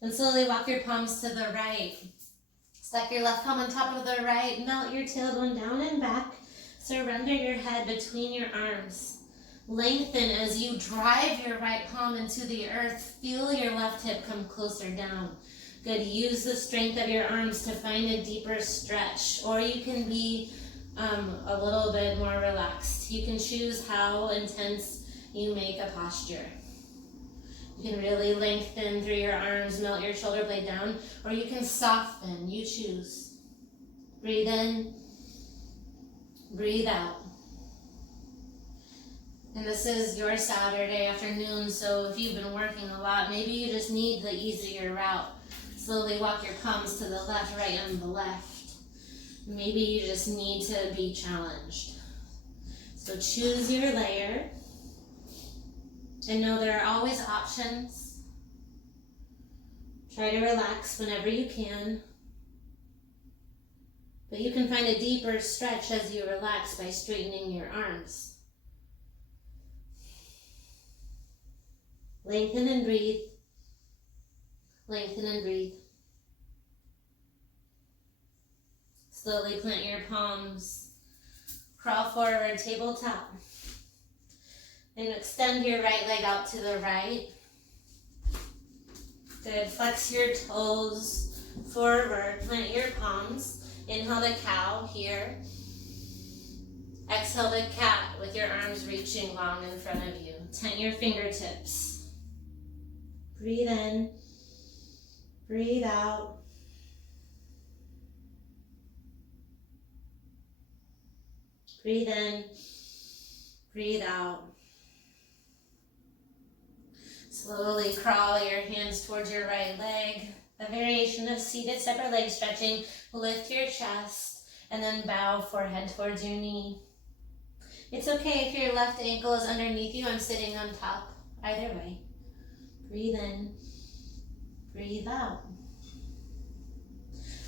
Then slowly walk your palms to the right. Stack your left palm on top of the right. Melt your tailbone down and back. Surrender your head between your arms. Lengthen as you drive your right palm into the earth. Feel your left hip come closer down. Good. Use the strength of your arms to find a deeper stretch, or you can be a little bit more relaxed. You can choose how intense you make a posture. You can really lengthen through your arms, melt your shoulder blade down, or you can soften. You choose. Breathe in, breathe out. And this is your Saturday afternoon, so if you've been working a lot, maybe you just need the easier route. Slowly walk your palms to the left, right, and the left. Maybe you just need to be challenged. So choose your layer. And know there are always options. Try to relax whenever you can. But you can find a deeper stretch as you relax by straightening your arms. Lengthen and breathe. Lengthen and breathe. Slowly plant your palms. Crawl forward, tabletop. And extend your right leg out to the right. Good. Flex your toes forward. Plant your palms. Inhale to cow here. Exhale to cat with your arms reaching long in front of you. Tent your fingertips. Breathe in. Breathe out. Breathe in. Breathe out. Slowly crawl your hands towards your right leg. A variation of seated separate leg stretching. Lift your chest and then bow forehead towards your knee. It's okay if your left ankle is underneath you. I'm sitting on top. Either way. Breathe in. Breathe out.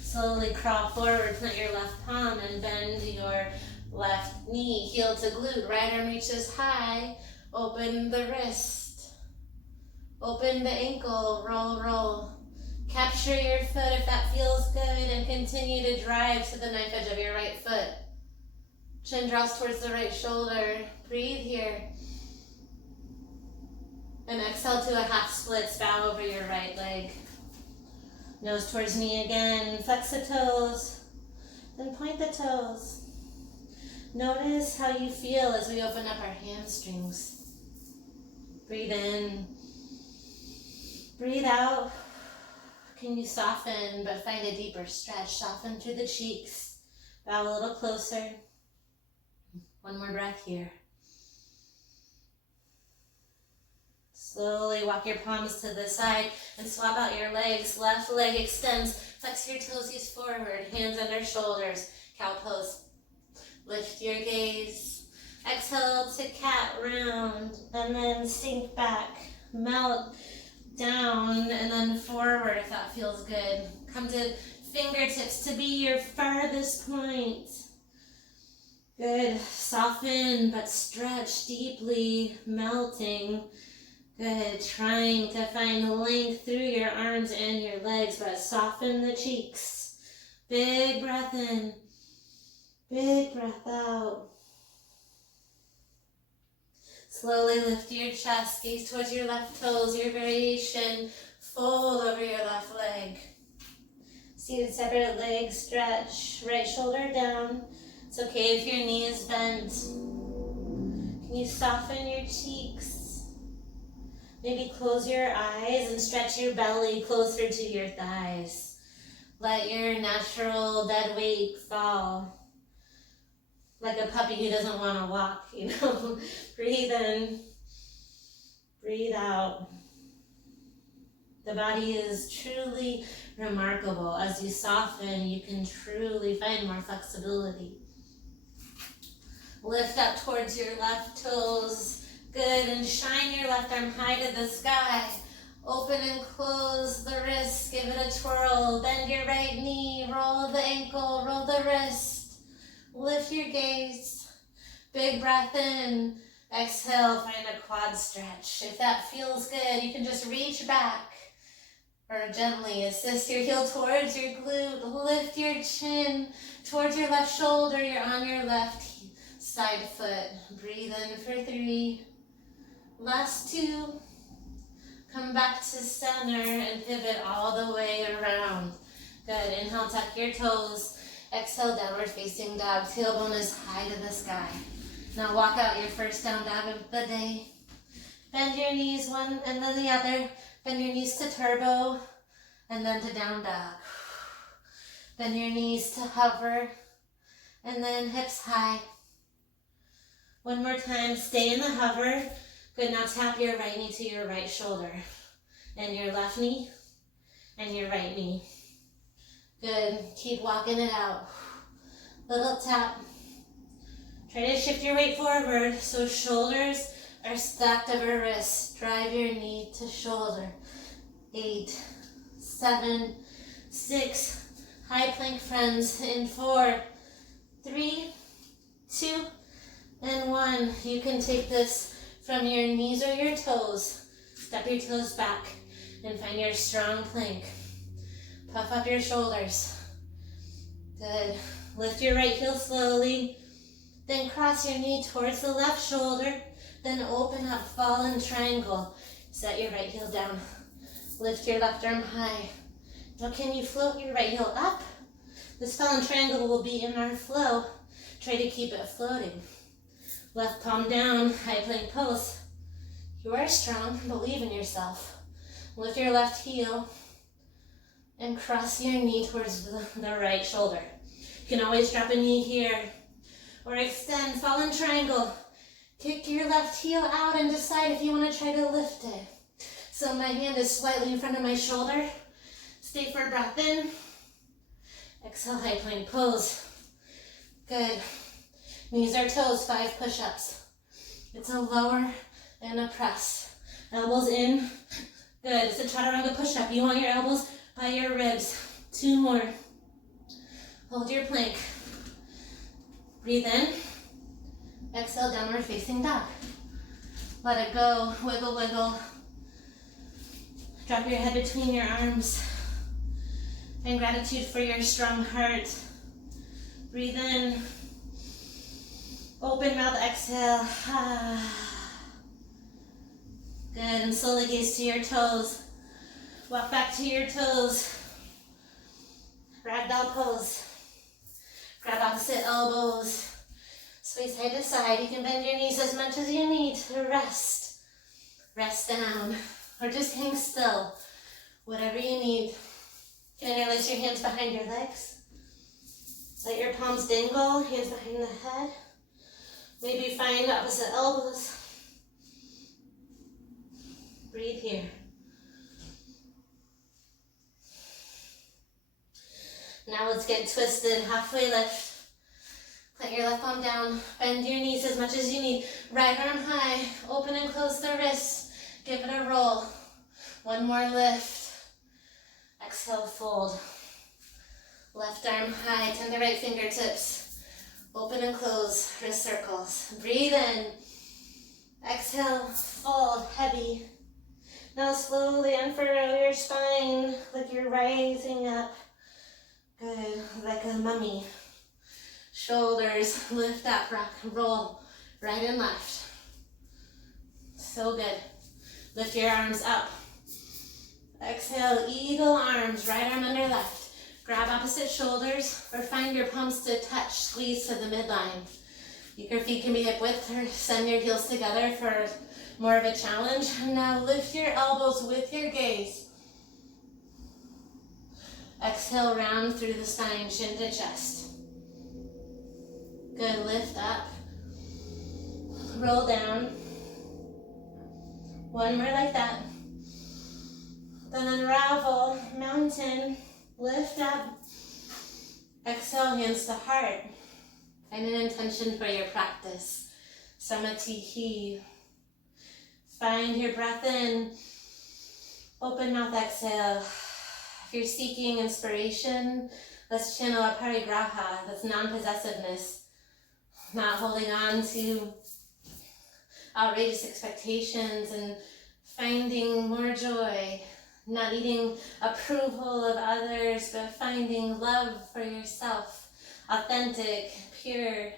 Slowly crawl forward. Plant your left palm and bend your left knee. Heel to glute. Right arm reaches high. Open the wrist. Open the ankle, roll, roll. Capture your foot if that feels good and continue to drive to the knife edge of your right foot. Chin draws towards the right shoulder. Breathe here. And exhale to a half splits, bow over your right leg. Nose towards knee again. Flex the toes, then point the toes. Notice how you feel as we open up our hamstrings. Breathe in. Breathe out. Can you soften but find a deeper stretch? Soften through the cheeks. Bow a little closer. One more breath here. Slowly walk your palms to the side and swap out your legs. Left leg extends. Flex your toesies forward. Hands under shoulders. Cow pose. Lift your gaze. Exhale to cat round and then sink back. Melt down and then forward if that feels good. Come to fingertips to be your farthest point. Good. Soften but stretch deeply, melting. Good. Trying to find length through your arms and your legs, but soften the cheeks. Big breath in. Big breath out. Slowly lift your chest, gaze towards your left toes, your variation, fold over your left leg. Seated separate leg stretch, right shoulder down. It's okay if your knee is bent. Can you soften your cheeks? Maybe close your eyes and stretch your belly closer to your thighs. Let your natural dead weight fall. Like a puppy who doesn't want to walk, you know. Breathe in, breathe out. The body is truly remarkable. As you soften, you can truly find more flexibility. Lift up towards your left toes. Good, and shine your left arm high to the sky. Open and close the wrist, give it a twirl. Bend your right knee, roll the ankle, roll the wrist. Lift your gaze, big breath in, exhale, find a quad stretch. If that feels good, you can just reach back, or gently assist your heel towards your glute. Lift your chin towards your left shoulder. You're on your left side foot. Breathe in for 3. Last 2. Come back to center and pivot all the way around. Good. Inhale, tuck your toes. Exhale, downward facing dog. Tailbone is high to the sky. Now walk out your first down dog of the day. Bend your knees one and then the other. Bend your knees to turbo and then to down dog. Bend your knees to hover and then hips high. One more time, stay in the hover. Good, now tap your right knee to your right shoulder and your left knee and your right knee. Good, keep walking it out. Little tap. Try to shift your weight forward so shoulders are stacked over wrists. Drive your knee to shoulder. 8, 7, 6. High plank, friends, in 4, 3, 2, and 1. You can take this from your knees or your toes. Step your toes back and find your strong plank. Puff up your shoulders. Good. Lift your right heel slowly. Then cross your knee towards the left shoulder. Then open up, fallen triangle. Set your right heel down. Lift your left arm high. Now can you float your right heel up? This fallen triangle will be in our flow. Try to keep it floating. Left palm down, high plank pose. You are strong, believe in yourself. Lift your left heel and cross your knee towards the right shoulder. You can always drop a knee here or extend, fallen triangle. Kick your left heel out and decide if you want to try to lift it. So my hand is slightly in front of my shoulder. Stay for a breath in. Exhale, high plank pose. Good. Knees or toes, 5 push-ups. It's a lower and a press. Elbows in. Good. It's a chaturanga push-up. You want your elbows by your ribs. 2 more. Hold your plank. Breathe in. Exhale, downward facing dog. Let it go. Wiggle, wiggle. Drop your head between your arms. Find gratitude for your strong heart. Breathe in. Open mouth, exhale. Good, and slowly gaze to your toes. Walk back to your toes. Ragdoll pose. Grab opposite elbows. Sway side to side. You can bend your knees as much as you need to rest. Rest down, or just hang still. Whatever you need. Can interlace your hands behind your legs. Let your palms dangle, hands behind the head. Maybe find opposite elbows. Breathe here. Now let's get twisted. Halfway lift. Plant your left palm down. Bend your knees as much as you need. Right arm high. Open and close the wrists. Give it a roll. 1 more lift. Exhale, fold. Left arm high. Turn the right fingertips. Open and close, wrist circles. Breathe in. Exhale, fold, heavy. Now slowly unfurrow your spine like you're rising up. Good, like a mummy. Shoulders lift up, rock, roll, right and left. So good. Lift your arms up. Exhale, eagle arms, right arm under left. Grab opposite shoulders or find your palms to touch, squeeze to the midline. Your feet can be hip width or send your heels together for more of a challenge. Now lift your elbows with your gaze. Exhale, round through the spine, chin to chest. Good, lift up. Roll down. 1 more like that. Then unravel, mountain. Lift up. Exhale, hands to heart. Find an intention for your practice. Samatihi. Find your breath in. Open mouth, exhale. If you're seeking inspiration, let's channel a parigraha. That's non-possessiveness. Not holding on to outrageous expectations and finding more joy. Not needing approval of others, but finding love for yourself. Authentic, pure.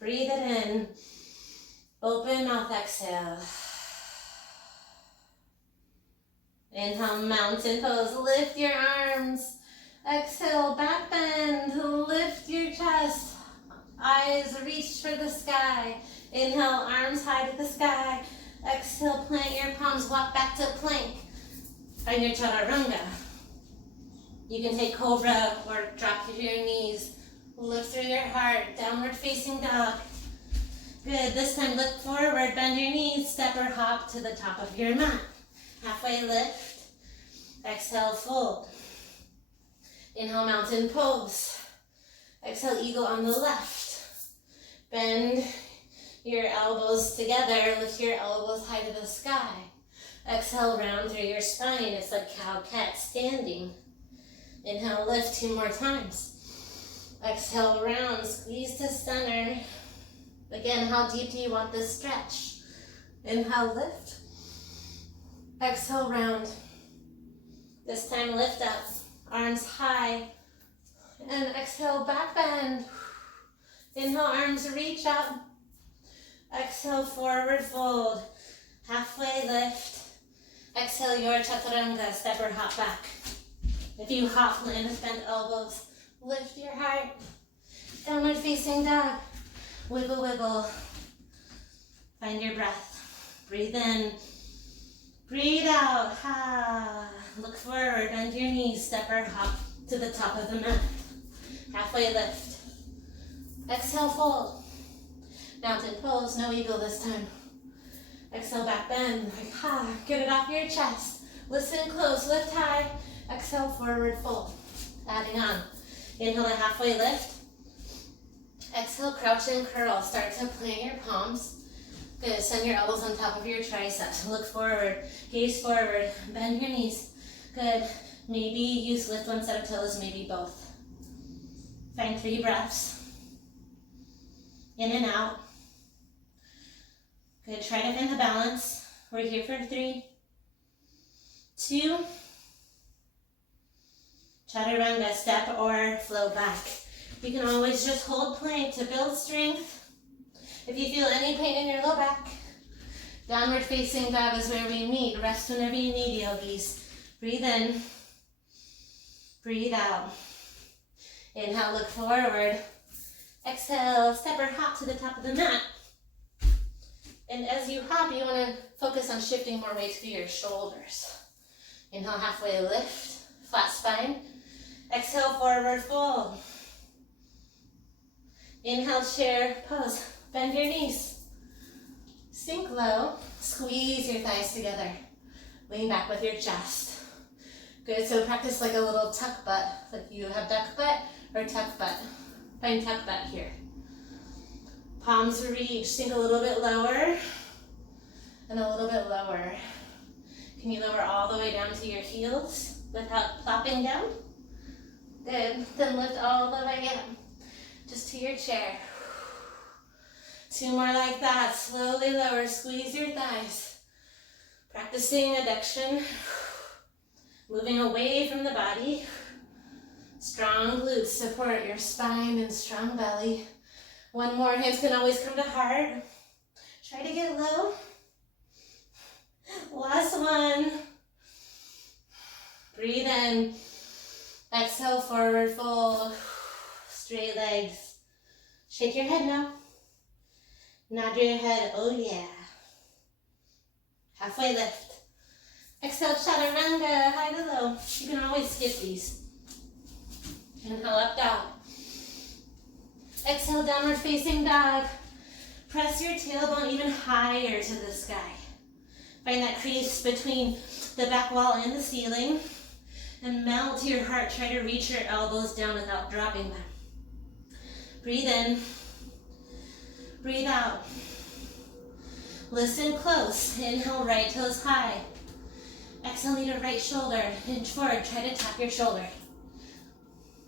Breathe it in. Open mouth, exhale. Inhale, mountain pose. Lift your arms. Exhale, back bend. Lift your chest. Eyes reach for the sky. Inhale, arms high to the sky. Exhale, plant your palms. Walk back to plank. Find your chaturanga. You can take cobra or drop to your knees. Lift through your heart. Downward facing dog. Good. This time look forward. Bend your knees. Step or hop to the top of your mat. Halfway lift. Exhale, fold. Inhale, mountain pose. Exhale, eagle on the left. Bend your elbows together. Lift your elbows high to the sky. Exhale, round through your spine. It's like cow-cat standing. Inhale, lift 2 more times. Exhale, round. Squeeze to center. Again, how deep do you want this stretch? Inhale, lift. Exhale, round. This time, lift up. Arms high. And exhale, back bend. Inhale, arms reach up. Exhale, forward fold. Halfway lift. Exhale, your chaturanga. Step or hop back. If you hop, land with bent elbows. Lift your heart. Downward facing dog. Wiggle, wiggle. Find your breath. Breathe in. Breathe out. Ha. Look forward. Bend your knees. Step or hop to the top of the mat. Halfway lift. Exhale, fold. Mountain pose. No eagle this time. Exhale, back bend. Like, ha. Get it off your chest. Listen close. Lift high. Exhale, forward fold. Adding on. Inhale to halfway lift. Exhale, crouch and curl. Start to plant your palms. Good. Send your elbows on top of your triceps. Look forward. Gaze forward. Bend your knees. Good. Maybe use lift one set of toes, maybe both. Find 3 breaths. In and out. Good. Try to find the balance. We're here for 3, 2. Chaturanga, step or flow back. You can always just hold plank to build strength. If you feel any pain in your low back, downward facing dog is where we meet. Rest whenever you need, yogis. Breathe in. Breathe out. Inhale, look forward. Exhale, step or hop to the top of the mat. And as you hop, you want to focus on shifting more weight to your shoulders. Inhale, halfway lift. Flat spine. Exhale, forward fold. Inhale, chair pose. Bend your knees. Sink low. Squeeze your thighs together. Lean back with your chest. Good, so practice like a little tuck butt. Like you have duck butt or tuck butt. Find tuck butt here. Palms reach. Sink a little bit lower and a little bit lower. Can you lower all the way down to your heels without plopping down? Good. Then lift all the way up, just to your chair. 2 more like that. Slowly lower. Squeeze your thighs. Practicing adduction. Moving away from the body. Strong glutes support your spine and strong belly. 1 more. Hands can always come to heart. Try to get low. Last one. Breathe in. Exhale, forward fold. Straight legs. Shake your head now. Nod your head. Oh yeah. Halfway lift. Exhale, chaturanga, high to low. You can always skip these. Inhale, up dog. Exhale, downward facing dog. Press your tailbone even higher to the sky. Find that crease between the back wall and the ceiling. And melt your heart. Try to reach your elbows down without dropping them. Breathe in. Breathe out. Listen close. Inhale, right toes high. Exhale, knee to right shoulder. Hinge forward. Try to tap your shoulder.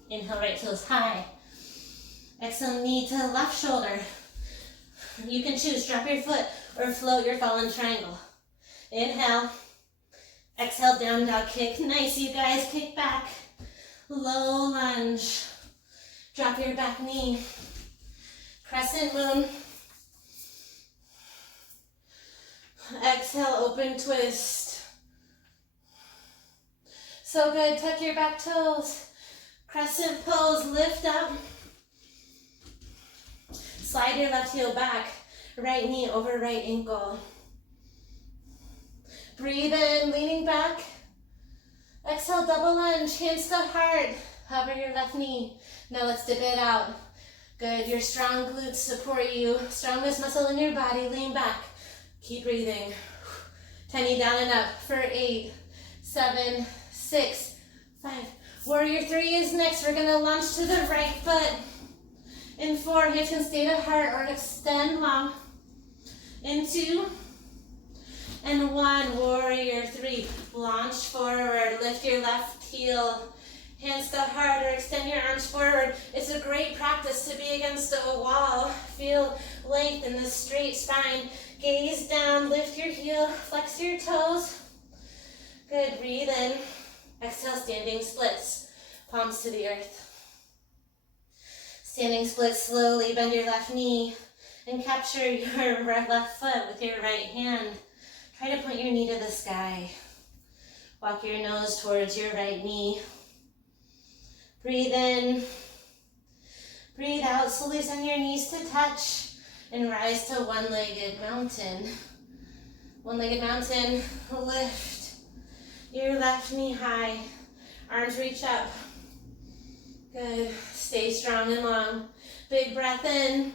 Inhale, right toes high. Exhale, knee to left shoulder. You can choose. Drop your foot or float your fallen triangle. Inhale. Exhale, down dog kick. Nice, you guys. Kick back. Low lunge. Drop your back knee. Crescent moon. Exhale, open twist. So good. Tuck your back toes. Crescent pose. Lift up. Slide your left heel back. Right knee over right ankle. Breathe in, leaning back. Exhale, double lunge, hands to heart. Hover your left knee. Now let's dip it out. Good, your strong glutes support you. Strongest muscle in your body, lean back. Keep breathing. 10 knee down and up for 8, 7, 6, 5. Warrior 3 is next. We're gonna launch to the right foot. In 4, hands can stay to heart or extend long. In 2, and 1, warrior 3. Launch forward, lift your left heel. Hands to heart or extend your arms forward. It's a great practice to be against a wall. Feel length in the straight spine. Gaze down, lift your heel, flex your toes. Good, breathe in. Exhale, standing splits. Palms to the earth. Standing splits, slowly bend your left knee and capture your left foot with your right hand. Try to point your knee to the sky. Walk your nose towards your right knee. Breathe in. Breathe out. Slowly send your knees to touch and rise to one-legged mountain. One-legged mountain. Lift your left knee high. Arms reach up. Good. Stay strong and long. Big breath in.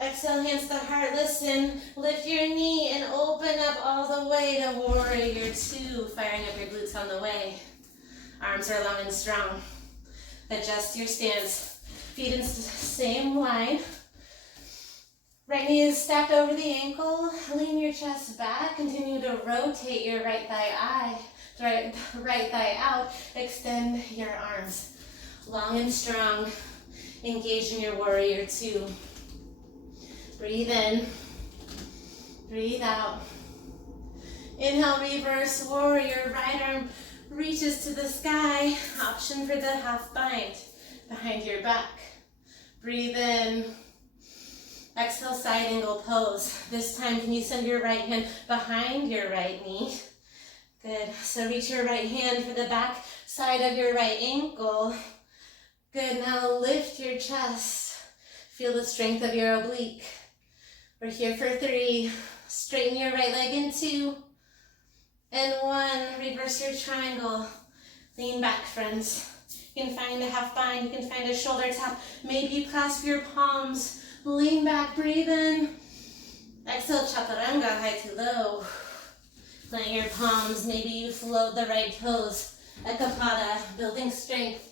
Exhale, hands to heart. Listen. Lift your knee and open up all the way to warrior 2. Firing up your glutes on the way. Arms are long and strong. Adjust your stance. Feet in the same line. Right knee is stacked over the ankle. Lean your chest back. Continue to rotate your right thigh out. Extend your arms. Long and strong. Engage in your warrior 2. Breathe in. Breathe out. Inhale, reverse warrior. Right arm reaches to the sky. Option for the half bind behind your back. Breathe in. Exhale, side angle pose. This time, can you send your right hand behind your right knee? Good. So reach your right hand for the back side of your right ankle. Good. Now lift your chest. Feel the strength of your oblique. We're here for 3. Straighten your right leg in 2. And 1. Reverse your triangle. Lean back, friends. You can find a half bind. You can find a shoulder tap. Maybe you clasp your palms. Lean back, breathe in. Exhale, chaturanga, high to low. Plant your palms. Maybe you float the right toes. Ekapada, building strength.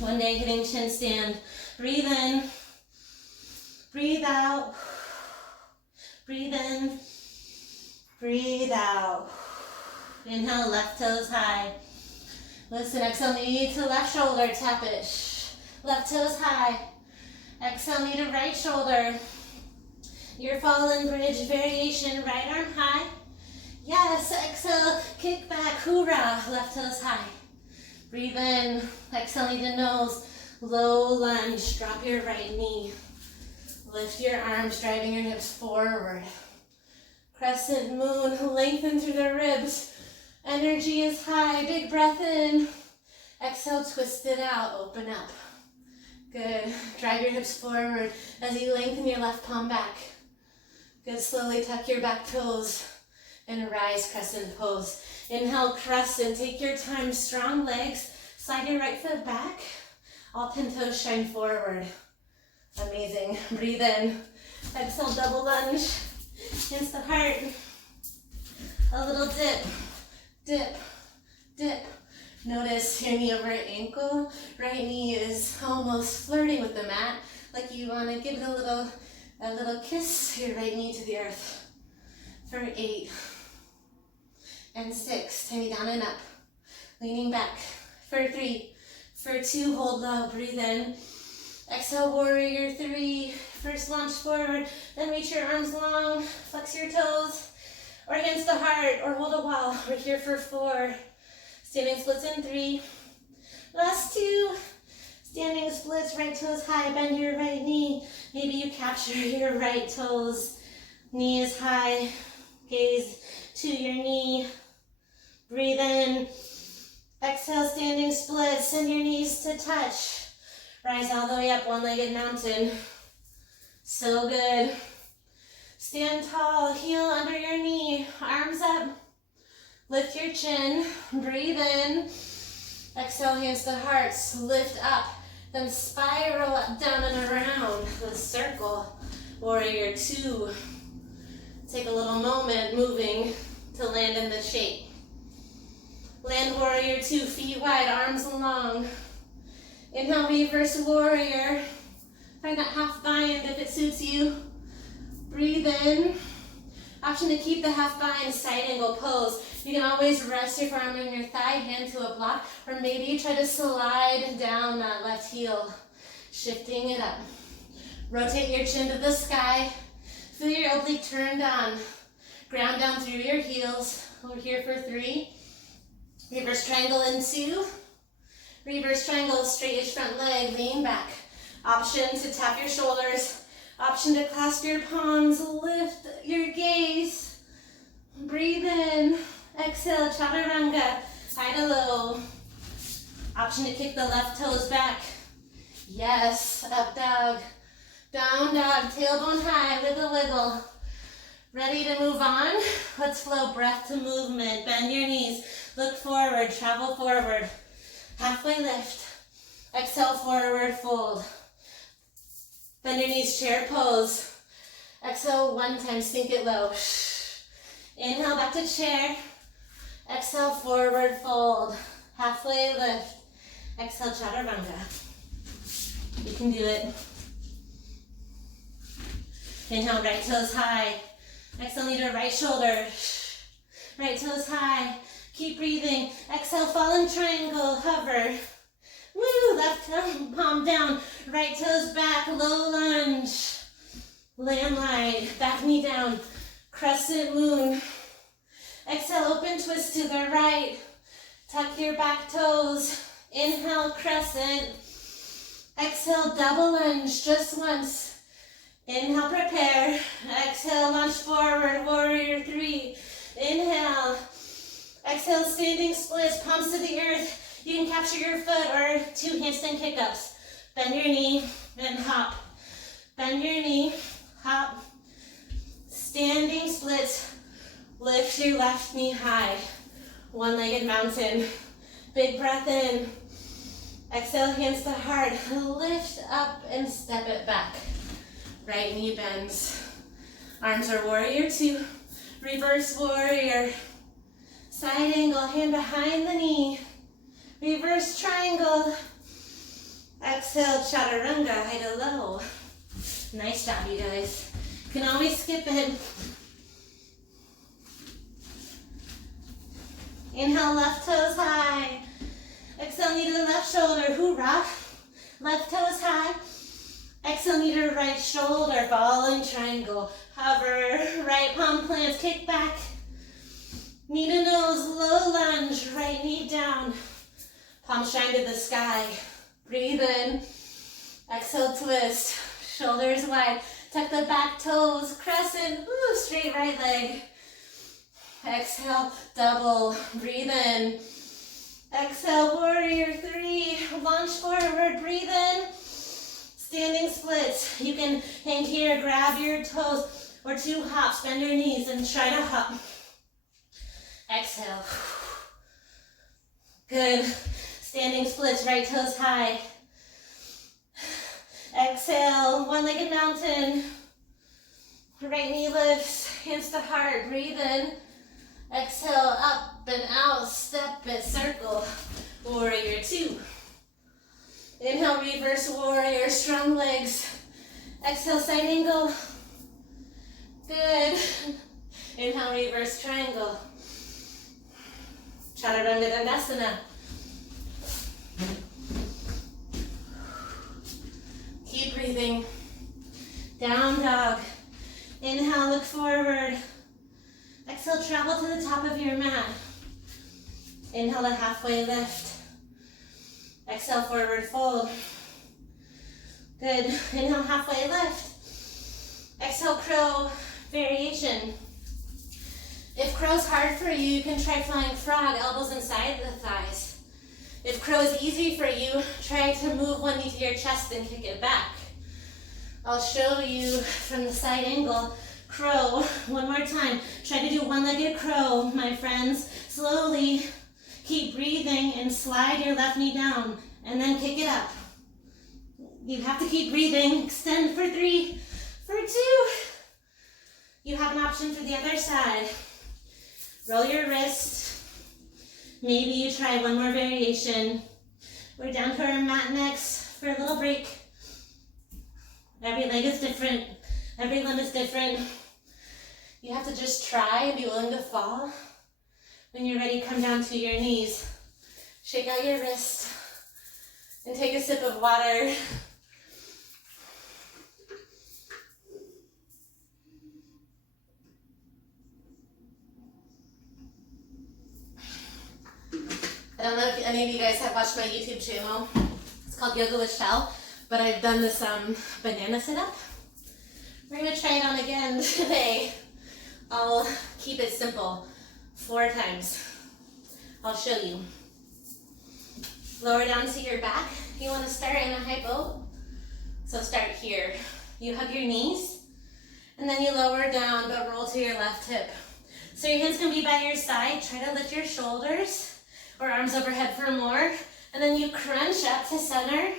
One day hitting chin stand. Breathe in. Breathe out. Breathe in. Breathe out. Inhale, left toes high. Listen, exhale, knee to left shoulder, tap it. Left toes high. Exhale, knee to right shoulder. Your fallen bridge variation, right arm high. Yes, exhale, kick back, hoorah, left toes high. Breathe in, exhale, knee to nose, low lunge, drop your right knee. Lift your arms, driving your hips forward. Crescent moon, lengthen through the ribs. Energy is high, big breath in. Exhale, twist it out, open up. Good, drive your hips forward as you lengthen your left palm back. Good, slowly tuck your back toes and rise, crescent pose. Inhale, crescent, take your time, strong legs. Slide your right foot back. All 10 toes shine forward. Amazing, breathe in. Exhale, double lunge, hands to heart. A little dip, dip, dip. Notice your knee over ankle. Right knee is almost flirting with the mat, like you want to give it a little kiss. Your right knee to the earth. For 8 and 6, turning down and up. Leaning back. For 3, for 2, hold low, breathe in. Exhale, warrior 3. First launch forward, then reach your arms long, flex your toes. or against the heart, or hold a wall. We're here for 4. Standing splits in 3. Last 2. Standing splits, right toes high, bend your right knee. Maybe you capture your right toes. Knee is high, gaze to your knee. Breathe in. Exhale, standing splits, send your knees to touch. Rise all the way up, one-legged mountain. So good. Stand tall, heel under your knee, arms up. Lift your chin, breathe in. Exhale, hands to hearts, lift up. Then spiral up, down and around the circle. Warrior 2. Take a little moment moving to land in the shape. Land warrior 2, feet wide, arms long. Inhale, reverse warrior. Find that half bind if it suits you. Breathe in. Option to keep the half bind, side angle pose. You can always rest your forearm on your thigh, hand to a block, or maybe try to slide down that left heel, shifting it up. Rotate your chin to the sky. Feel your oblique turned on. Ground down through your heels. We're here for 3. Reverse triangle in 2. Reverse triangle, straight-ish front leg, lean back. Option to tap your shoulders. Option to clasp your palms, lift your gaze. Breathe in. Exhale, chaturanga, high to low. Option to kick the left toes back. Yes, up dog. Down dog, tailbone high, wiggle, wiggle. Ready to move on? Let's flow breath to movement. Bend your knees, look forward, travel forward. Halfway lift. Exhale, forward fold. Bend your knees, chair pose. Exhale 1 time, sink it low. Inhale, back to chair. Exhale, forward fold. Halfway lift. Exhale, chaturanga. You can do it. Inhale, right toes high. Exhale, knee to right shoulder. Right toes high. Keep breathing. Exhale, fallen triangle, hover. Woo, left palm down. Right toes back, low lunge. Landslide, back knee down. Crescent moon. Exhale, open twist to the right. Tuck your back toes. Inhale, crescent. Exhale, double lunge, just once. Inhale, prepare. Exhale, launch forward, warrior 3. Inhale. Exhale, standing splits, palms to the earth. You can capture your foot or 2 handstand kick-ups. Bend your knee and hop. Bend your knee, hop. Standing splits. Lift your left knee high. One-legged mountain. Big breath in. Exhale, hands to heart. Lift up and step it back. Right knee bends. Arms are warrior 2. Reverse warrior. Side angle, hand behind the knee. Reverse triangle. Exhale, chaturanga, high to low. Nice job, you guys. You can always skip it. Inhale, left toes high. Exhale, knee to the left shoulder, hoorah. Left toes high. Exhale, knee to right shoulder, fallen triangle. Hover, right palm plants, kick back. Knee to nose, low lunge, right knee down. Palms shine to the sky. Breathe in. Exhale, twist. Shoulders wide. Tuck the back toes, crescent, woo, straight right leg. Exhale, double. Breathe in. Exhale, warrior 3. Launch forward, breathe in. Standing splits. You can hang here, grab your toes, or 2 hops. Bend your knees and try to hop. Exhale. Good. Standing splits, right toes high. Exhale, one-legged mountain. Right knee lifts, hands to heart, breathe in. Exhale, up and out, step it, circle. Warrior 2. Inhale, reverse warrior, strong legs. Exhale, side angle. Good. Inhale, reverse triangle. Chaturanga Dandasana. Keep breathing. Down dog. Inhale, look forward. Exhale, travel to the top of your mat. Inhale to halfway lift. Exhale, forward fold. Good. Inhale, halfway lift. Exhale, crow variation. If crow's hard for you, you can try flying frog, elbows inside the thighs. If crow is easy for you, try to move one knee to your chest and kick it back. I'll show you from the side angle, crow, one more time. Try to do one-legged crow, my friends. Slowly, keep breathing and slide your left knee down and then kick it up. You have to keep breathing. Extend for 3, for 2. You have an option for the other side. Roll your wrist. Maybe you try one more variation. We're down to our mat next for a little break. Every leg is different. Every limb is different. You have to just try and be willing to fall. When you're ready, come down to your knees. Shake out your wrist and take a sip of water. I don't know if any of you guys have watched my YouTube channel. It's called Yoga with Shell, but I've done this banana sit-up. We're gonna try it on again today. I'll keep it simple. 4 times. I'll show you. Lower down to your back. You wanna start in a high boat. So start here. You hug your knees, and then you lower down, but roll to your left hip. So your hands can be by your side. Try to lift your shoulders or arms overhead for more. And then you crunch up to center.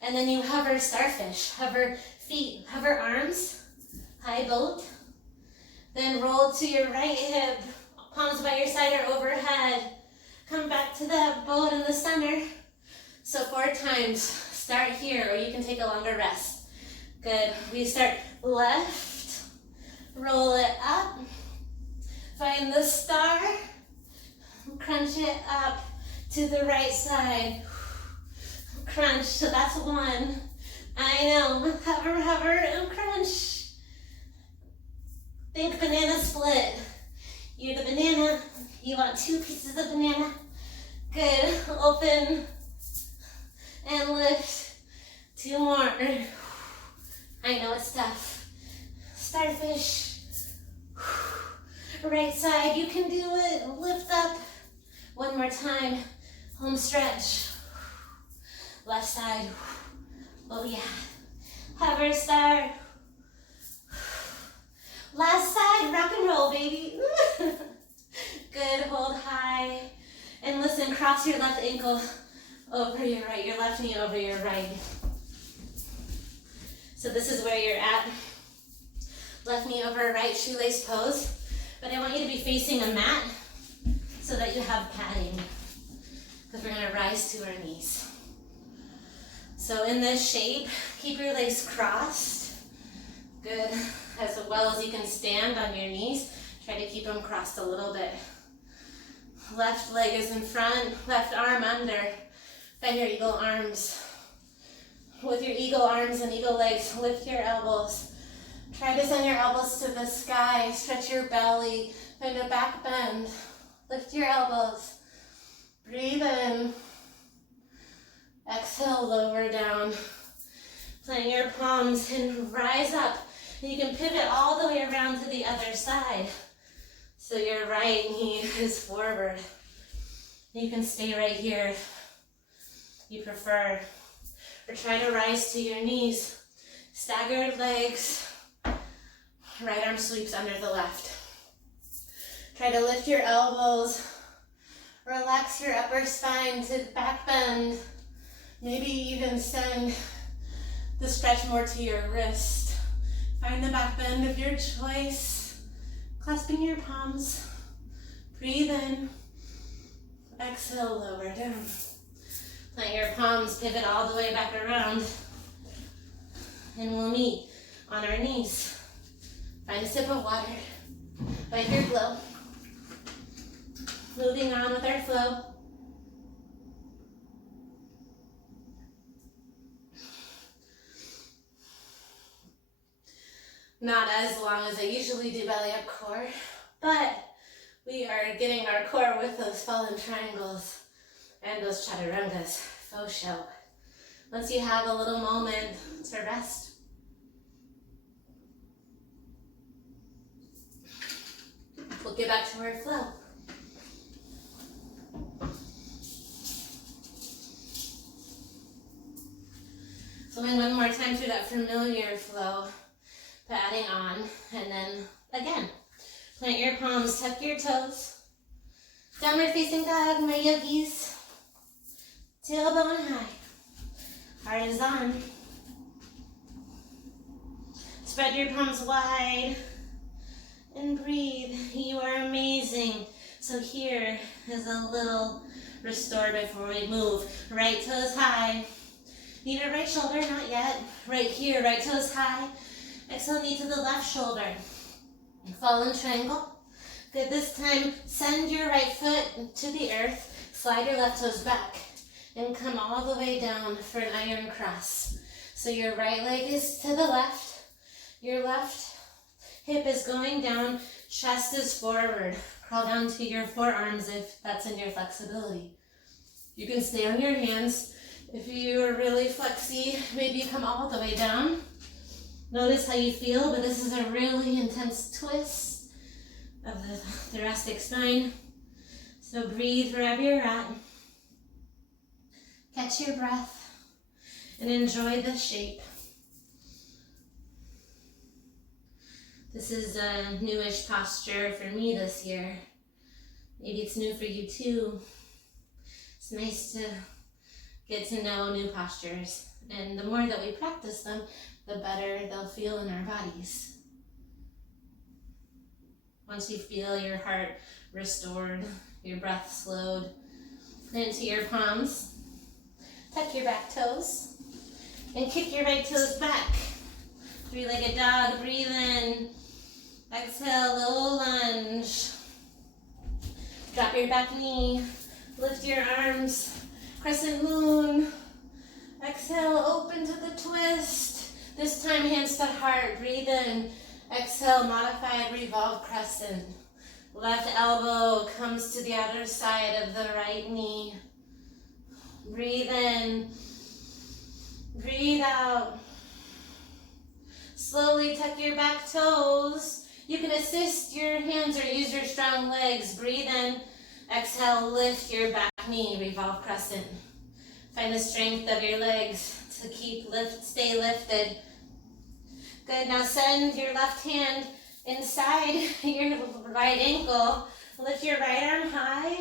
And then you hover starfish. Hover feet, hover arms, high boat. Then roll to your right hip, palms by your side or overhead. Come back to that boat in the center. So 4 times. Start here, or you can take a longer rest. Good. We start left, roll it up, find the star, crunch it up to the right side. Crunch, so that's 1. I know, hover, hover, and crunch. Think banana split. You're the banana, you want 2 pieces of banana. Good, open and lift. 2 more. I know it's tough. Starfish. Right side, you can do it. Lift up. 1 more time. Home stretch. Left side. Oh yeah. Hover star. Last side, rock and roll, baby. Good, hold high. And listen, cross your left ankle over your right, your left knee over your right. So this is where you're at. Left knee over right, shoelace pose. But I want you to be facing a mat so that you have padding. Because we're gonna rise to our knees. So in this shape, keep your legs crossed. Good, as well as you can stand on your knees. Try to keep them crossed a little bit. Left leg is in front, left arm under. Find your eagle arms. With your eagle arms and eagle legs, lift your elbows. Try to send your elbows to the sky. Stretch your belly. Find a back bend. Lift your elbows. Breathe in. Exhale, lower down. Plant your palms and rise up. You can pivot all the way around to the other side. So your right knee is forward. You can stay right here if you prefer. Or try to rise to your knees. Staggered legs. Right arm sweeps under the left. Try to lift your elbows. Relax your upper spine to back bend. Maybe even send the stretch more to your wrist. Find the back bend of your choice. Clasping your palms. Breathe in. Exhale, lower down. Plant your palms, pivot all the way back around. And we'll meet on our knees. Find a sip of water. Find your glow. Moving on with our flow. Not as long as I usually do belly up core, But we are getting our core with those fallen triangles and those chaturangas. Faux show. Once you have a little moment to rest, we'll get back to our flow. Flowing one more time through that familiar flow, but adding on, and then again, plant your palms, tuck your toes. Downward facing dog, my yogis. Tailbone high. Heart is on. Spread your palms wide and breathe. You are amazing. So here is a little restore before we move. Right toes high. Knee to right shoulder, not yet. Right here, right toes high. Exhale, knee to the left shoulder. Fallen triangle. Good, this time, send your right foot to the earth. Slide your left toes back. And come all the way down for an iron cross. So your right leg is to the left. Your left hip is going down. Chest is forward. Crawl down to your forearms if that's in your flexibility. You can stay on your hands. If you are really flexy, maybe you come all the way down. Notice how you feel, but this is a really intense twist of the thoracic spine. So breathe wherever you're at. Catch your breath and enjoy the shape. This is a newish posture for me this year. Maybe it's new for you too. It's nice to get to know new postures. And the more that we practice them, the better they'll feel in our bodies. Once you feel your heart restored, your breath slowed, into your palms. Tuck your back toes and kick your right toes back. Three-legged dog, breathe in. Exhale, low lunge. Drop your back knee. Lift your arms. Crescent moon. Exhale, open to the twist. This time, hands to heart. Breathe in. Exhale, modified revolve crescent. Left elbow comes to the outer side of the right knee. Breathe in, breathe out. Slowly tuck your back toes. You can assist your hands or use your strong legs. Breathe in, exhale, lift your back knee, revolve crescent. Find the strength of your legs to stay lifted. Good, now send your left hand inside your right ankle. Lift your right arm high.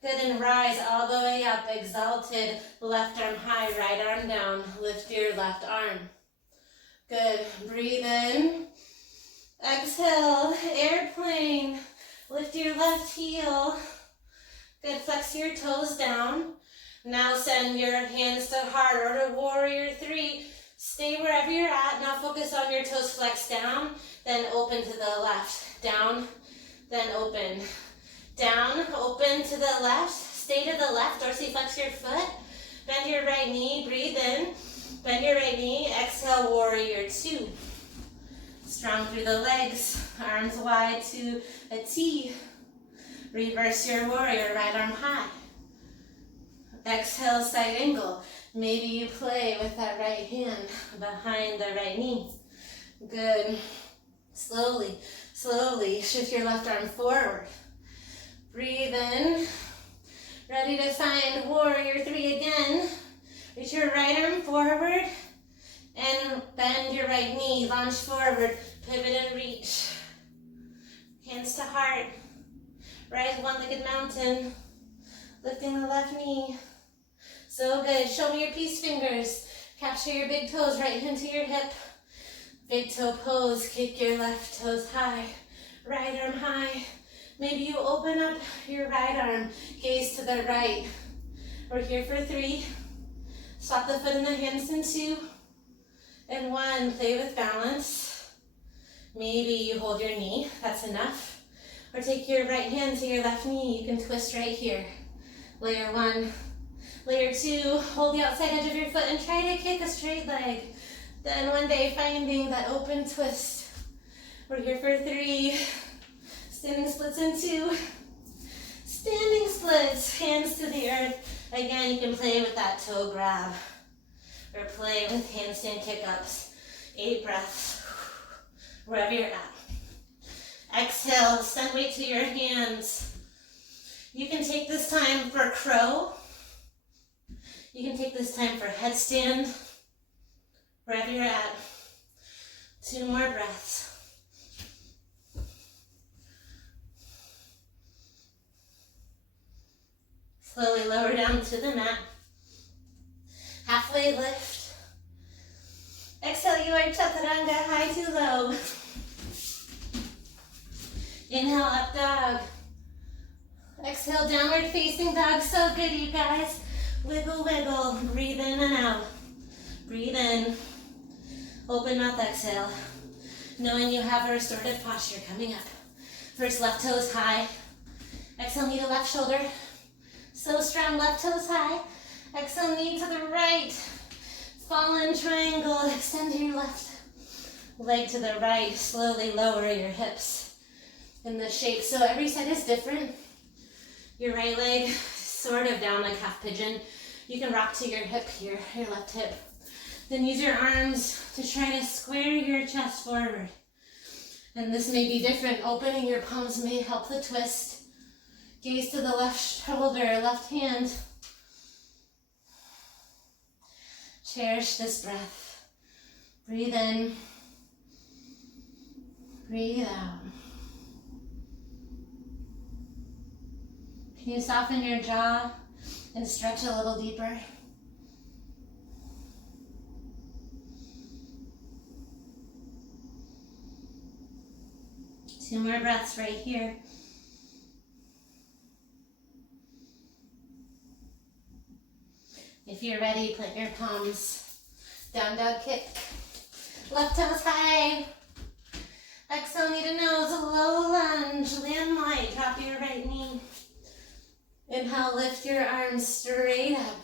Good, and rise all the way up, exalted, left arm high, right arm down. Lift your left arm. Good, breathe in. Exhale, airplane. Lift your left heel. Good, flex your toes down. Now send your hands to heart or to warrior three. Stay wherever you're at. Now focus on your toes, flex down, then open to the left. Down, then open. Down, open to the left, stay to the left, dorsiflex your foot, bend your right knee, breathe in, bend your right knee, exhale, warrior two. Strong through the legs, arms wide to a T. Reverse your warrior, right arm high. Exhale, side angle. Maybe you play with that right hand behind the right knee. Good. Slowly, slowly shift your left arm forward. Breathe in. Ready to find warrior three again. Reach your right arm forward and bend your right knee. Launch forward, pivot and reach. Hands to heart. Rise one-legged mountain. Lifting the left knee. So good. Show me your peace fingers. Capture your big toes right into your hip. Big toe pose. Kick your left toes high. Right arm high. Maybe you open up your right arm, gaze to the right. We're here for three. Swap the foot and the hands in two. And one, play with balance. Maybe you hold your knee, that's enough. Or take your right hand to your left knee, you can twist right here. Layer one. Layer two, hold the outside edge of your foot and try to kick a straight leg. Then one day finding that open twist. We're here for three. Standing splits in 2. Standing splits, hands to the earth. Again, you can play with that toe grab or play with handstand kick-ups. 8 breaths, wherever you're at. Exhale, send weight to your hands. You can take this time for crow. You can take this time for headstand, wherever you're at. 2 more breaths. Slowly lower down to the mat. Halfway lift. Exhale, you are chaturanga, high to low. Inhale, up dog. Exhale, downward facing dog. So good, you guys. Wiggle, wiggle. Breathe in and out. Breathe in. Open mouth, exhale. Knowing you have a restorative posture coming up. First, left toe is high. Exhale, knee to left shoulder. So strong, left toes high. Exhale, knee to the right. Fallen triangle, extend your left leg to the right. Slowly lower your hips in the shape. So every side is different. Your right leg sort of down like half pigeon. You can rock to your hip here, your left hip. Then use your arms to try to square your chest forward. And this may be different. Opening your palms may help the twist. Gaze to the left shoulder, left hand. Cherish this breath. Breathe in. Breathe out. Can you soften your jaw and stretch a little deeper? Two more breaths right here. If you're ready, plant your palms. Down dog kick. Left toes high. Exhale, knee to nose, a low lunge. Land light, drop your right knee. Inhale, lift your arms straight up.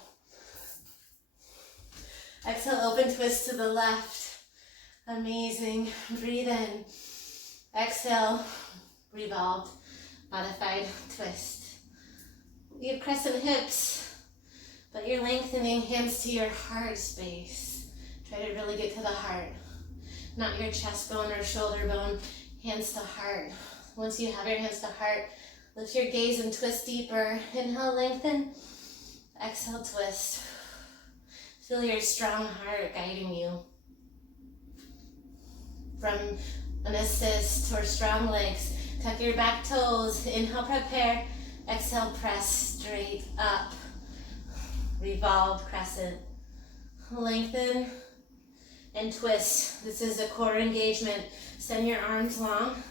Exhale, open twist to the left. Amazing. Breathe in. Exhale, revolved, modified twist. You have crescent hips. But you're lengthening hands to your heart space. Try to really get to the heart. Not your chest bone or shoulder bone, hands to heart. Once you have your hands to heart, lift your gaze and twist deeper. Inhale, lengthen. Exhale, twist. Feel your strong heart guiding you. From an assist or strong legs, tuck your back toes. Inhale, prepare. Exhale, press straight up. Revolve, crescent. Lengthen and twist. This is a core engagement. Send your arms long.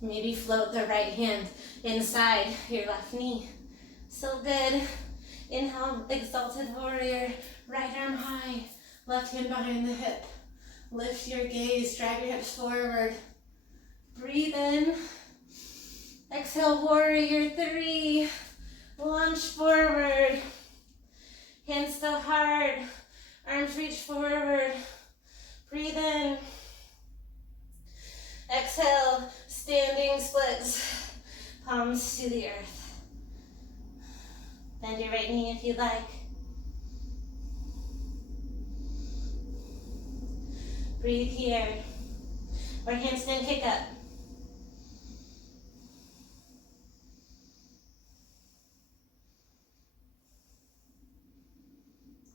Maybe float the right hand inside your left knee. So good. Inhale, exalted warrior. Right arm high. Left hand behind the hip. Lift your gaze. Drive your hips forward. Breathe in. Exhale, warrior 3. Lunge forward. Hands to heart, arms reach forward. Breathe in. Exhale, standing splits, palms to the earth. Bend your right knee if you'd like. Breathe here. Or handstand kick up.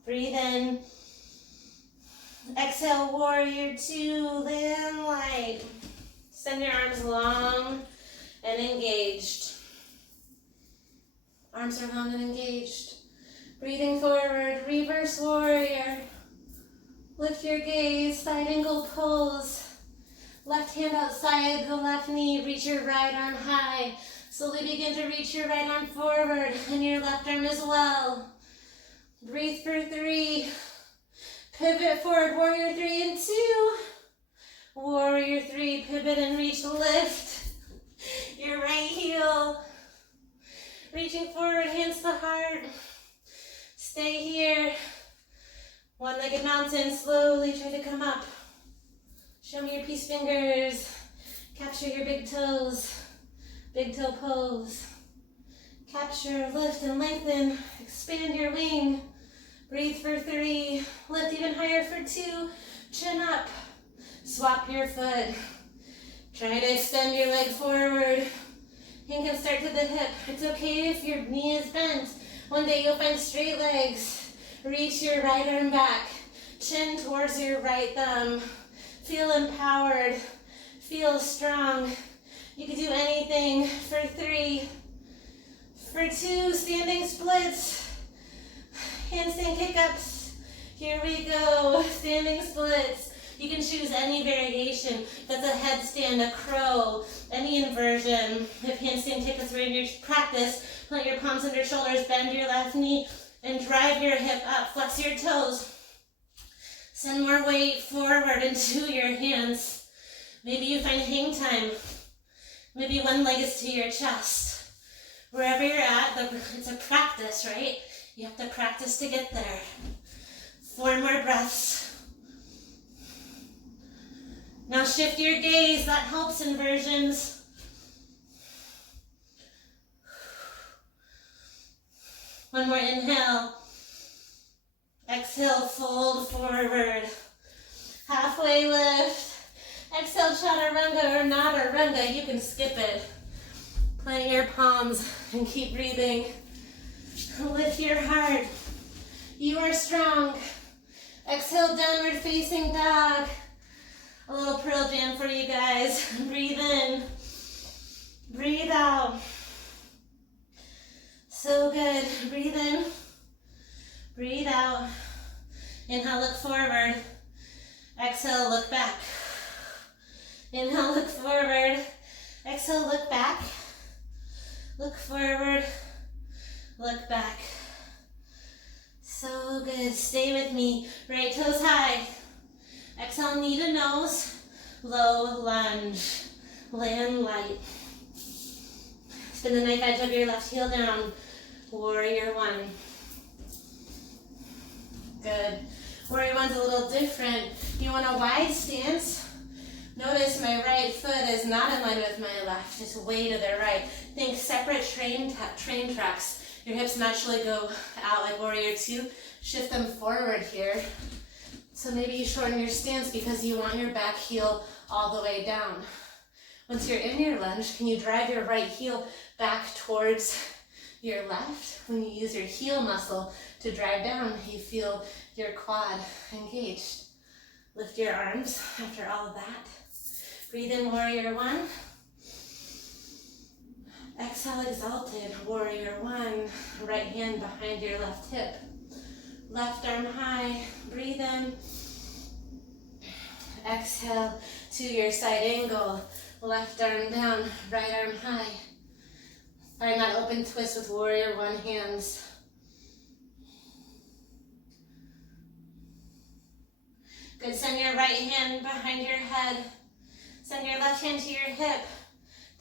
Breathe in. Exhale, warrior 2, land light. Send your arms long and engaged. Arms are long and engaged. Breathing forward, reverse warrior. Lift your gaze, side angle pose. Left hand outside the left knee, reach your right arm high. Slowly begin to reach your right arm forward and your left arm as well. Breathe for 3. Pivot forward, warrior 3 and 2. Warrior 3, pivot and reach, lift your right heel. Reaching forward, hands to heart. Stay here. One-legged mountain, slowly try to come up. Show me your peace fingers. Capture your big toes. Big toe pose. Capture, lift, and lengthen. Expand your wing. Breathe for 3. Lift even higher for 2. Chin up. Swap your foot. Try to extend your leg forward. Hand can start to the hip. It's okay if your knee is bent. One day you'll find straight legs. Reach your right arm back. Chin towards your right thumb. Feel empowered. Feel strong. You can do anything for 3. For 2, standing splits. Handstand kick-ups. Here we go. Standing splits. You can choose any variation. That's a headstand, a crow, any inversion. If handstand kick-ups are in your practice, plant your palms under shoulders, bend your left knee, and drive your hip up. Flex your toes. Send more weight forward into your hands. Maybe you find hang time. Maybe one leg is to your chest. Wherever you're at, it's a practice, right? You have to practice to get there. 4 more breaths. Now shift your gaze. That helps inversions. One more inhale. Exhale, fold forward. Halfway lift. Exhale, chaturanga or nadaranga. You can skip it. Plant your palms and keep breathing. Lift your heart. You are strong. Exhale, downward facing dog. A little pearl jam for you guys. Breathe in. Breathe out. So good. Breathe in. Breathe out. Inhale, look forward. Exhale, look back. Inhale, look forward. Exhale, look back. Look forward. Look back. So good. Stay with me. Right toes high. Exhale, knee to nose. Low lunge. Land light. Spin the knife edge of your left heel down. Warrior 1. Good. Warrior 1's a little different. You want a wide stance. Notice my right foot is not in line with my left. It's way to the right. Think separate train tracks. Your hips naturally go out like Warrior 2. Shift them forward here. So maybe you shorten your stance because you want your back heel all the way down. Once you're in your lunge, can you drive your right heel back towards your left? When you use your heel muscle to drive down, you feel your quad engaged. Lift your arms after all of that. Breathe in, Warrior 1. Exhale, exalted, Warrior 1. Right hand behind your left hip. Left arm high. Breathe in. Exhale to your side angle. Left arm down, right arm high. Find that open twist with Warrior 1 hands. Good, send your right hand behind your head. Send your left hand to your hip.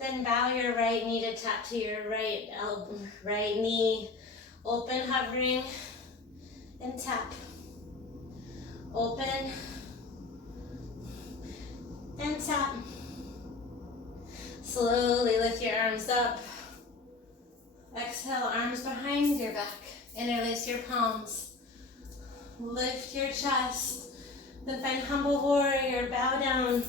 Then bow your right knee to tap to your right elbow, right knee. Open, hovering, and tap. Open, and tap. Slowly lift your arms up. Exhale, arms behind your back. Interlace your palms. Lift your chest. Then find humble warrior, bow down.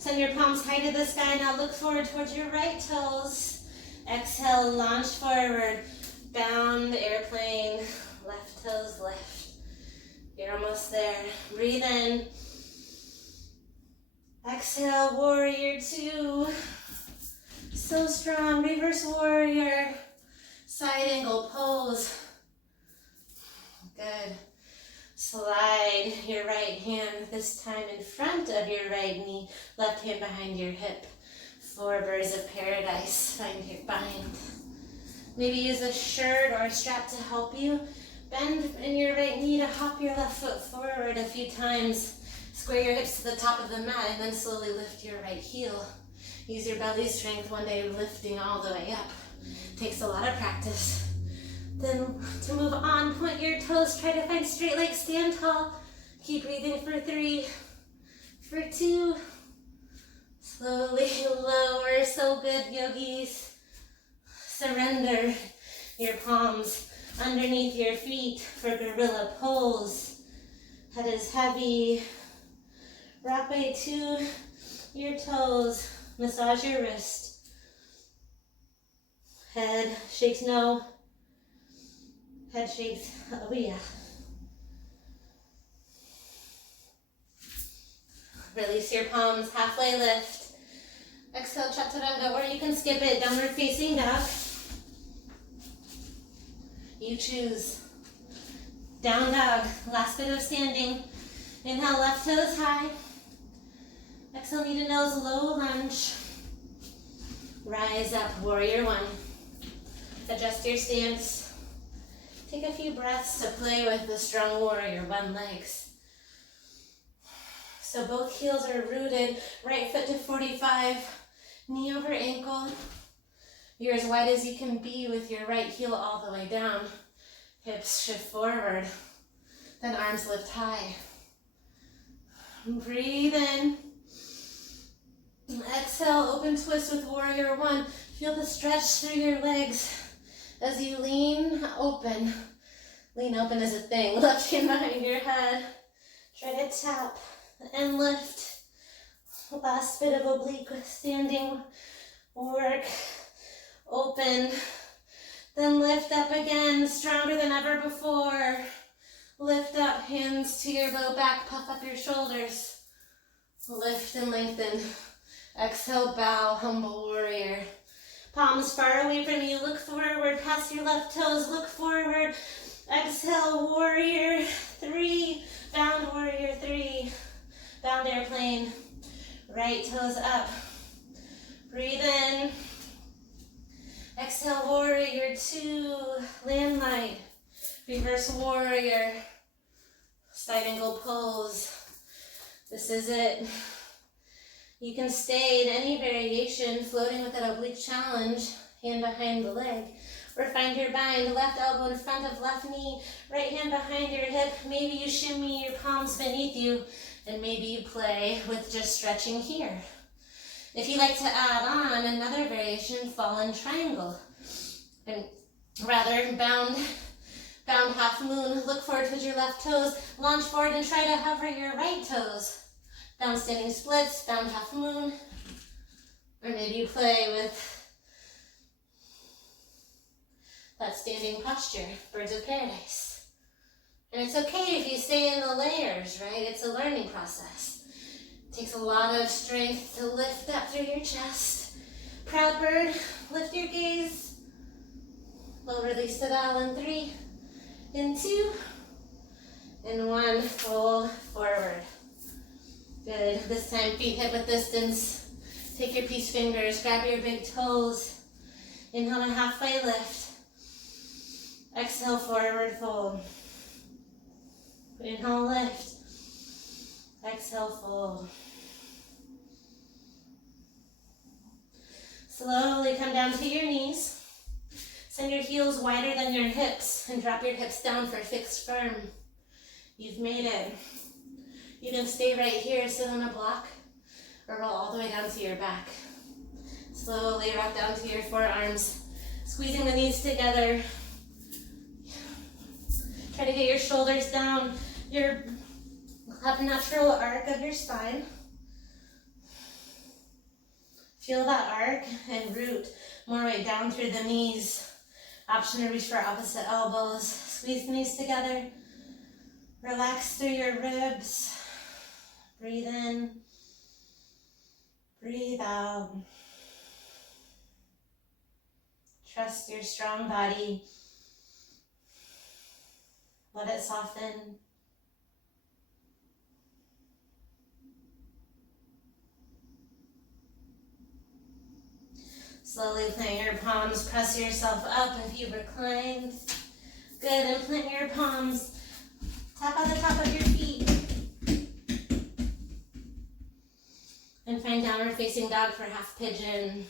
Send your palms high to the sky. Now look forward towards your right toes. Exhale, launch forward. Bound airplane. Left toes lift. You're almost there. Breathe in. Exhale, Warrior 2. So strong. Reverse warrior. Side angle pose. Good. Slide your right hand, this time in front of your right knee. Left hand behind your hip. 4 birds of paradise. Find your bind. Maybe use a shirt or a strap to help you. Bend in your right knee to hop your left foot forward a few times. Square your hips to the top of the mat and then slowly lift your right heel. Use your belly strength one day lifting all the way up. Takes a lot of practice. Then to move on, point your toes, try to find straight legs, stand tall. Keep breathing for 3, for 2. Slowly lower. So good, yogis. Surrender your palms underneath your feet for gorilla pose. Head is heavy. Rock way to your toes. Massage your wrist. Head shakes no. Head shakes, oh yeah. Release your palms, halfway lift. Exhale, chaturanga, or you can skip it, downward facing dog. You choose. Down dog, last bit of standing. Inhale, left toes high. Exhale, knee to nose, low lunge. Rise up, warrior one. Adjust your stance. Take a few breaths to play with the strong warrior one legs. So both heels are rooted, right foot to 45, knee over ankle. You're as wide as you can be with your right heel all the way down. Hips shift forward, then arms lift high. Breathe in. Exhale, open twist with warrior one. Feel the stretch through your legs as you lean open. Lean open is a thing. Left hand behind your head. Try to tap and lift. Last bit of oblique standing work. Open. Then lift up again, stronger than ever before. Lift up, hands to your low back, puff up your shoulders. Lift and lengthen. Exhale, bow, humble warrior. Palms far away from you, look forward, past your left toes, look forward. Exhale, warrior three, bound warrior three. Bound airplane, right toes up. Breathe in. Exhale, warrior two, land light. Reverse warrior, side angle pose. This is it. You can stay in any variation, floating with that oblique challenge, hand behind the leg. Or find your bind, left elbow in front of left knee, right hand behind your hip. Maybe you shimmy your palms beneath you, and maybe you play with just stretching here. If you like to add on another variation, fallen triangle. And rather bound half moon, look forward with your left toes, launch forward and try to hover your right toes. Down standing splits, bound half moon. Or maybe you play with that standing posture, birds of paradise. And it's okay if you stay in the layers, right? It's a learning process. It takes a lot of strength to lift up through your chest. Proud bird, lift your gaze. We'll release it all in 3, in 2, in 1. Fold forward. Good. This time, feet hip width distance. Take your peace fingers, grab your big toes. Inhale and halfway lift. Exhale, forward fold. Inhale, lift. Exhale, fold. Slowly come down to your knees. Send your heels wider than your hips and drop your hips down for fixed firm. You've made it. You can stay right here, sit on a block, or roll all the way down to your back. Slowly rock down to your forearms, squeezing the knees together. Try to get your shoulders down. Have a natural arc of your spine. Feel that arc and root more way down through the knees. Option to reach for opposite elbows. Squeeze the knees together. Relax through your ribs. Breathe in. Breathe out. Trust your strong body. Let it soften. Slowly plant your palms, press yourself up if you reclined. Good, and plant your palms. Tap on the top of your feet. And find downward facing dog for half pigeon.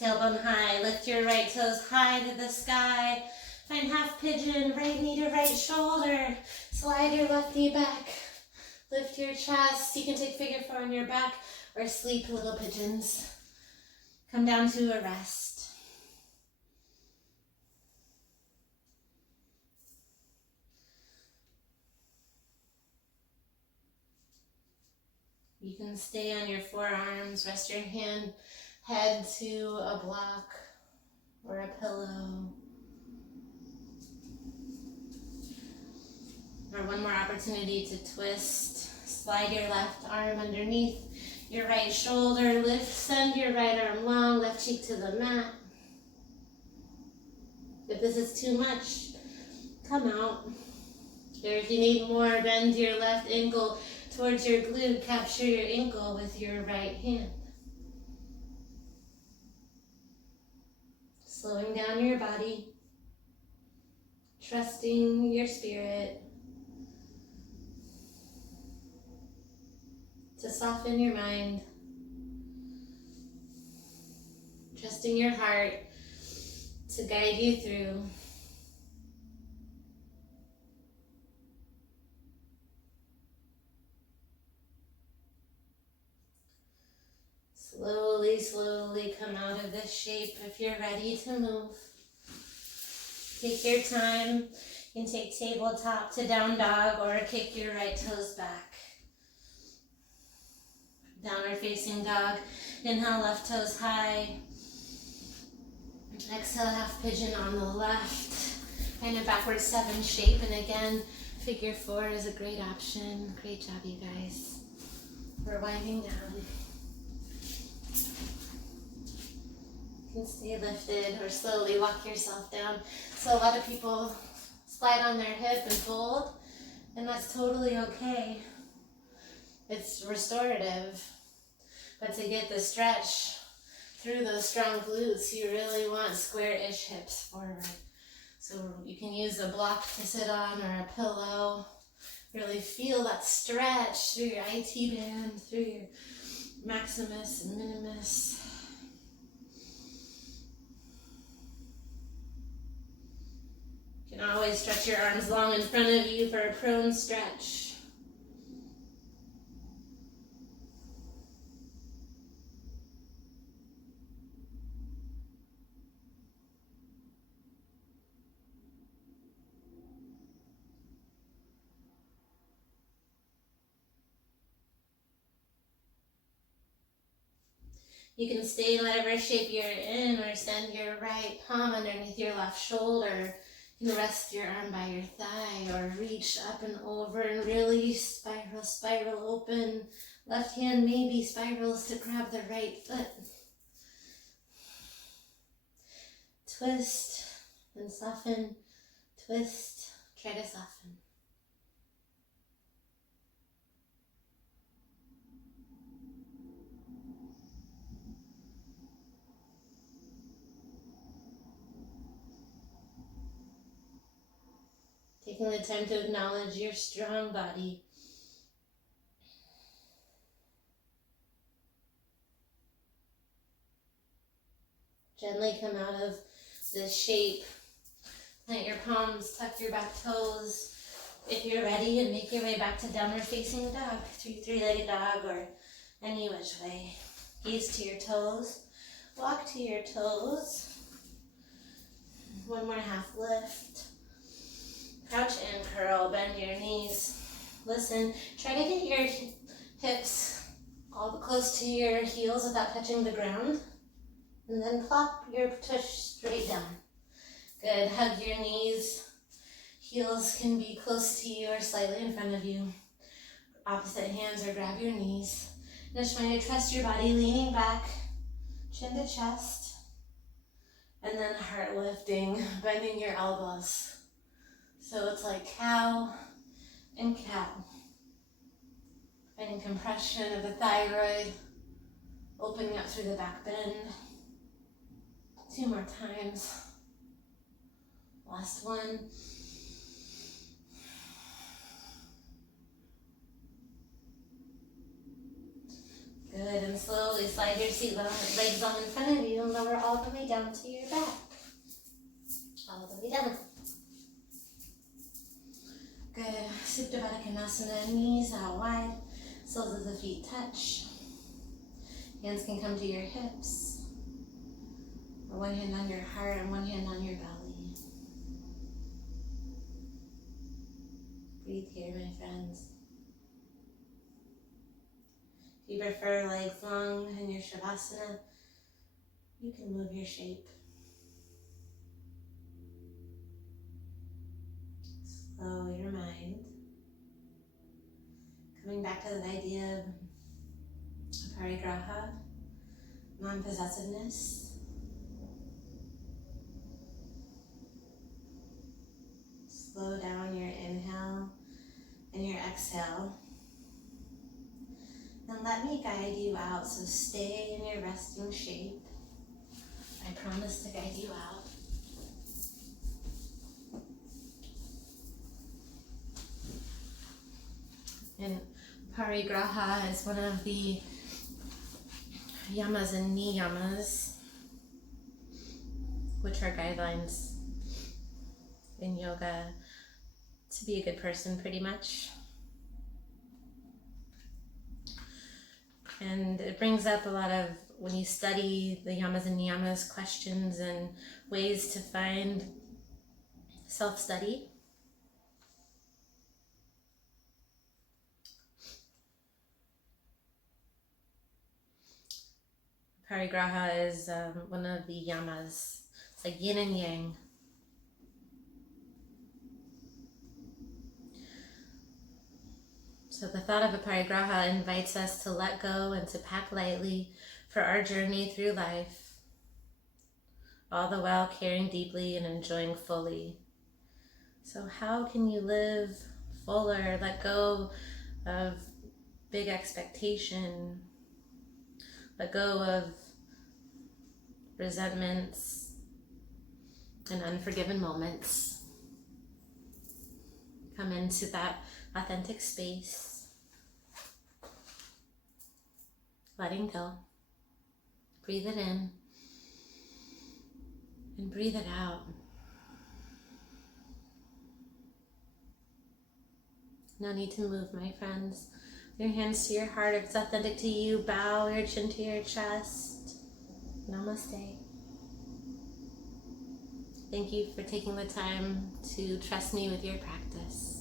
Tailbone high, lift your right toes high to the sky. Find half pigeon, right knee to right shoulder. Slide your left knee back. Lift your chest. You can take figure 4 on your back or sleep, little pigeons. Come down to a rest. You can stay on your forearms, rest your head to a block or a pillow. Or one more opportunity to twist. Slide your left arm underneath your right shoulder. Send your right arm long, left cheek to the mat. If this is too much, come out. Or if you need more, bend your left ankle towards your glute. Capture your ankle with your right hand. Slowing down your body. Trusting your spirit to soften your mind. Trusting your heart to guide you through. Slowly, slowly come out of this shape if you're ready to move. Take your time. You can take tabletop to down dog or kick your right toes back. Downward facing dog. Inhale, left toes high. Exhale, half pigeon on the left. Kind of backward 7 shape. And again, figure 4 is a great option. Great job, you guys. We're winding down. You can stay lifted or slowly walk yourself down. So a lot of people slide on their hip and fold, and that's totally okay. It's restorative. But to get the stretch through those strong glutes, you really want square-ish hips forward. So you can use a block to sit on or a pillow. Really feel that stretch through your IT band, through your maximus and minimus. You can always stretch your arms long in front of you for a prone stretch. You can stay in whatever shape you're in, or send your right palm underneath your left shoulder. You can rest your arm by your thigh, or reach up and over and really spiral open. Left hand maybe spirals to grab the right foot. Twist and soften. Twist, try to soften. Taking the time to acknowledge your strong body. Gently come out of this shape. Plant your palms, tuck your back toes if you're ready, and make your way back to downward facing dog, three-legged dog, or any which way. Gaze to your toes. Walk to your toes. One more half lift. Crouch and curl, bend your knees. Listen, try to get your hips all close to your heels without touching the ground. And then plop your tush straight down. Good, hug your knees. Heels can be close to you or slightly in front of you. Opposite hands, or grab your knees. Just trying to trust your body, leaning back, chin to chest. And then heart lifting, bending your elbows. So it's like cow and cow. Finding compression of the thyroid, opening up through the back bend. 2 more times. Last one. Good, and slowly slide your legs on in front of you and lower all the way down to your back. All the way down. Good. Supta Baddha Konasana, knees out wide, soles of the feet touch. Hands can come to your hips, or one hand on your heart and one hand on your belly. Breathe here, my friends. If you prefer legs long in your Shavasana, you can move your shape. Slow your mind. Coming back to the idea of parigraha, non-possessiveness. Slow down your inhale and your exhale. And let me guide you out, so stay in your resting shape. I promise to guide you out. And parigraha is one of the Yamas and Niyamas, which are guidelines in yoga to be a good person, pretty much. And it brings up a lot of, when you study the Yamas and Niyamas, questions and ways to find self-study. Parigraha is one of the Yamas. It's like yin and yang. So the thought of a parigraha invites us to let go and to pack lightly for our journey through life, all the while caring deeply and enjoying fully. So how can you live fuller, let go of big expectation, let go of resentments and unforgiven moments? Come into that authentic space, letting go. Breathe it in and breathe it out. No need to move, my friends. Your hands to your heart. If it's authentic to you, bow your chin to your chest. Namaste. Thank you for taking the time to trust me with your practice.